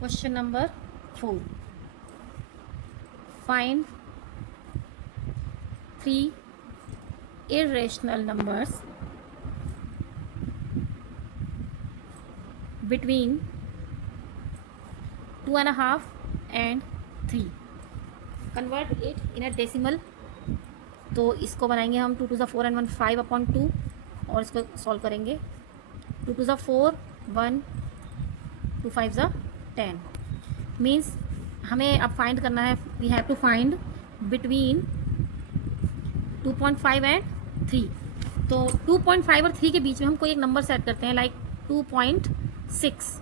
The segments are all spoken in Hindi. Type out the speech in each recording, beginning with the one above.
Question number 4. Find 3 irrational numbers between 2.5 and 3. Convert it in a decimal. तो इसको बनाएंगे हम 2 to the 4 and 1 5/2 और इसको सॉल्व करेंगे 2 to the 4 1 2 5 the 10 मीन्स हमें अब फाइंड करना है. We have to find between 2.5 and 3. तो 2.5 और 3 के बीच में हम कोई एक नंबर सेट करते हैं लाइक 2.6.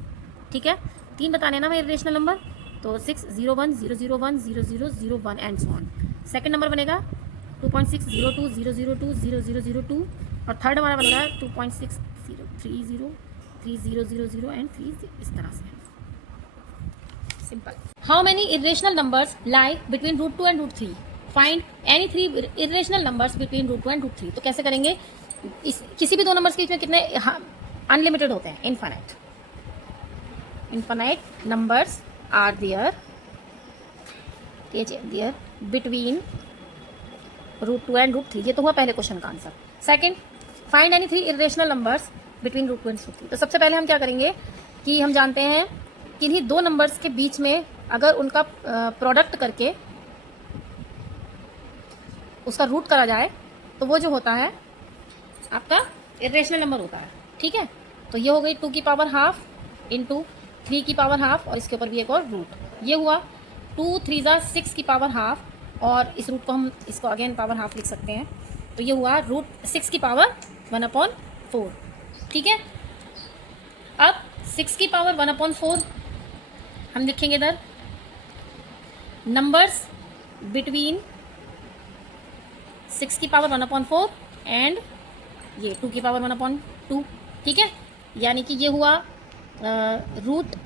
ठीक है, 3 बताने ना हमें इरेशनल नंबर. तो 6 0 1 0 0 1 0 0 0 1 and so on. Second number बनेगा 2.6 0 2 0 0 2 0 0 0 2 और थर्ड हमारा बनेगा 2.6 0 3 0 3 0 0 0 एंड 3. इस तरह से simple. How many irrational numbers lie between √2 and √3. Find any 3 irrational numbers between √2 and √3. तो कैसे करेंगे, किसी भी दो नंबर्स के बीच में कितने अनलिमिटेड होते हैं, infinite numbers are there between √2 and √3. ये तो हुआ पहले क्वेश्चन का answer. Second, find any 3 irrational numbers between √2 and √3. तो सबसे पहले हम क्या करेंगे कि हम जानते हैं कि इन्हीं दो नंबर्स के बीच में अगर उनका प्रोडक्ट करके उसका रूट करा जाए तो वो जो होता है आपका इरेशनल नंबर होता है. ठीक है, तो ये हो गई 2 की पावर हाफ इंटू 3 की पावर हाफ और इसके ऊपर भी एक और रूट. ये हुआ 2 3 6 की पावर हाफ और इस रूट को हम इसको अगेन पावर हाफ लिख सकते हैं. तो ये हुआ √6 की पावर 1/4. ठीक है, अब 6 की पावर 1/4 हम लिखेंगे इधर नंबर्स बिटवीन 6 की पावर 1/4 एंड ये 2 की पावर 1/2. ठीक है, यानी कि ये हुआ रूट.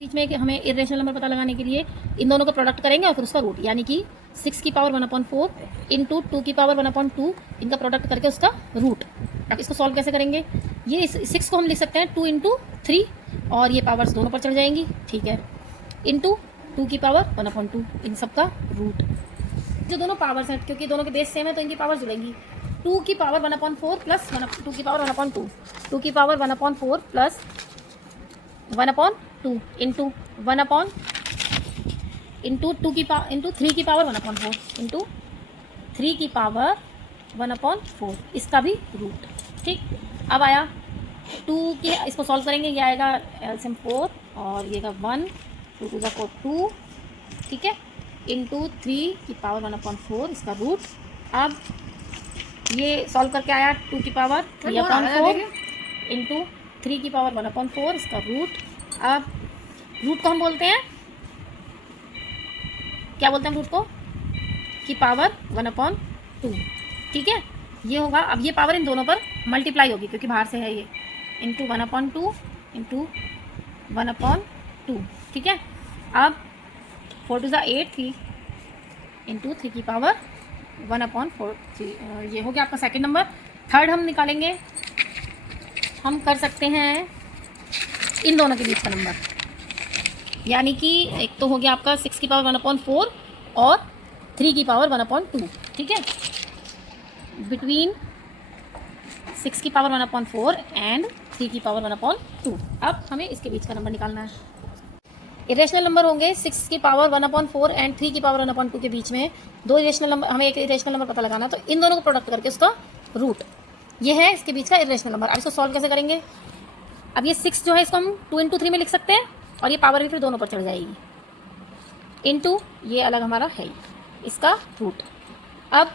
बीच में हमें इरेशनल नंबर पता लगाने के लिए इन दोनों का प्रोडक्ट करेंगे और फिर उसका रूट, यानी कि 6 की पावर 1/4 इंटू 2 की पावर 1/2 इनका प्रोडक्ट करके उसका रूट. अब इसको सॉल्व कैसे करेंगे, ये 6 को हम लिख सकते हैं 2 इंटू 3 और ये पावर्स दोनों पर चढ़ जाएंगी. ठीक है, इंटू 2 की पावर 1/2 इन सब का रूट. जो दोनों पावर्स हैं क्योंकि दोनों के बेस सेम है तो इनकी पावर जुड़ेंगी. 2 की पावर 1/4 प्लस 2 की पावर 1/2 2 की पावर 1/4 प्लस 1/2 इंटू 1 इंटू 2 की पावर इंटू 3 की पावर 1/4 इंटू 3 की पावर 1/4 इसका भी रूट. ठीक, अब आया 2 के, इसको सॉल्व करेंगे. ये आएगा LCM 4 और ये 1 2 2 4 2. ठीक है, इंटू 3 की पावर 1/4 इसका रूट. अब ये सॉल्व करके आया 2 की पावर 3/4 इंटू 3 की पावर 1/4 इसका रूट. अब रूट को हम बोलते हैं, क्या बोलते हैं रूट को, की पावर 1/2. ठीक है, ये होगा. अब ये पावर इन दोनों पर मल्टीप्लाई होगी क्योंकि बाहर से है ये, इंटू 1/2 इंटू 1/2. ठीक है, अब 4 2 8 3 इंटू 3 की पावर 1/4 ये हो गया आपका सेकेंड नंबर. थर्ड हम निकालेंगे, हम कर सकते हैं इन दोनों के बीच का नंबर, यानी कि एक तो हो गया आपका 6 की पावर 1/4 और 3 की पावर 1/2. ठीक है, बिटवीन 6 की पावर 1/4 एंड 3 की पावर 1/2. अब हमें इसके बीच का नंबर निकालना है. इरेशनल नंबर होंगे 6 की पावर 1/4 एंड 3 की पावर 1/2 के बीच में दो इरेशनल नंबर, हमें एक इरेशनल नंबर पता लगाना है. तो इन दोनों को प्रोडक्ट करके उसका रूट, ये है इसके बीच का इरेशनल नंबर. अब इसको सॉल्व कैसे करेंगे, अब ये 6 जो है इसको हम 2 इंटू 3 में लिख सकते हैं और ये पावर भी फिर दोनों पर चढ़ जाएगी. इंटू ये अलग हमारा है इसका रूट. अब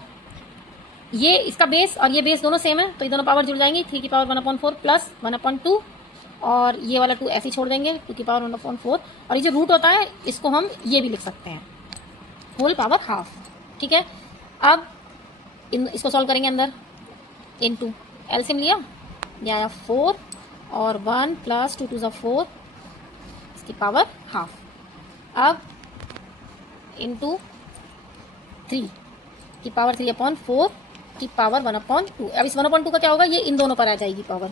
ये इसका बेस और ये बेस दोनों सेम है तो ये दोनों पावर जुड़ जाएंगी. 3 की पावर 1/4 प्लस 1/2 और ये वाला 2 ऐसे ही छोड़ देंगे 2 की पावर 1/4 और ये जो रूट होता है इसको हम ये भी लिख सकते हैं होल पावर हाफ. ठीक है, अब इसको सॉल्व करेंगे अंदर. इंटू एलसीएम लिया, ये आया 4 और 1 प्लस 2 2 4 इसकी पावर हाफ. अब इंटू 3 की पावर 3/4 की पावर 1/2. अब इस 1/2 का क्या होगा, ये इन दोनों पर आ जाएगी पावर.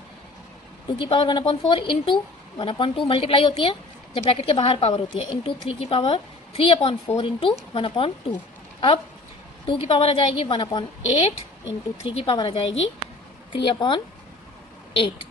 2 की पावर 1/4 इंटू 1/2 मल्टीप्लाई होती है जब ब्रैकेट के बाहर पावर होती है, इंटू 3 की पावर 3/4 इंटू 1/2। अब 2 की पावर आ जाएगी 1/8 इंटू 3 की पावर आ जाएगी 3/8।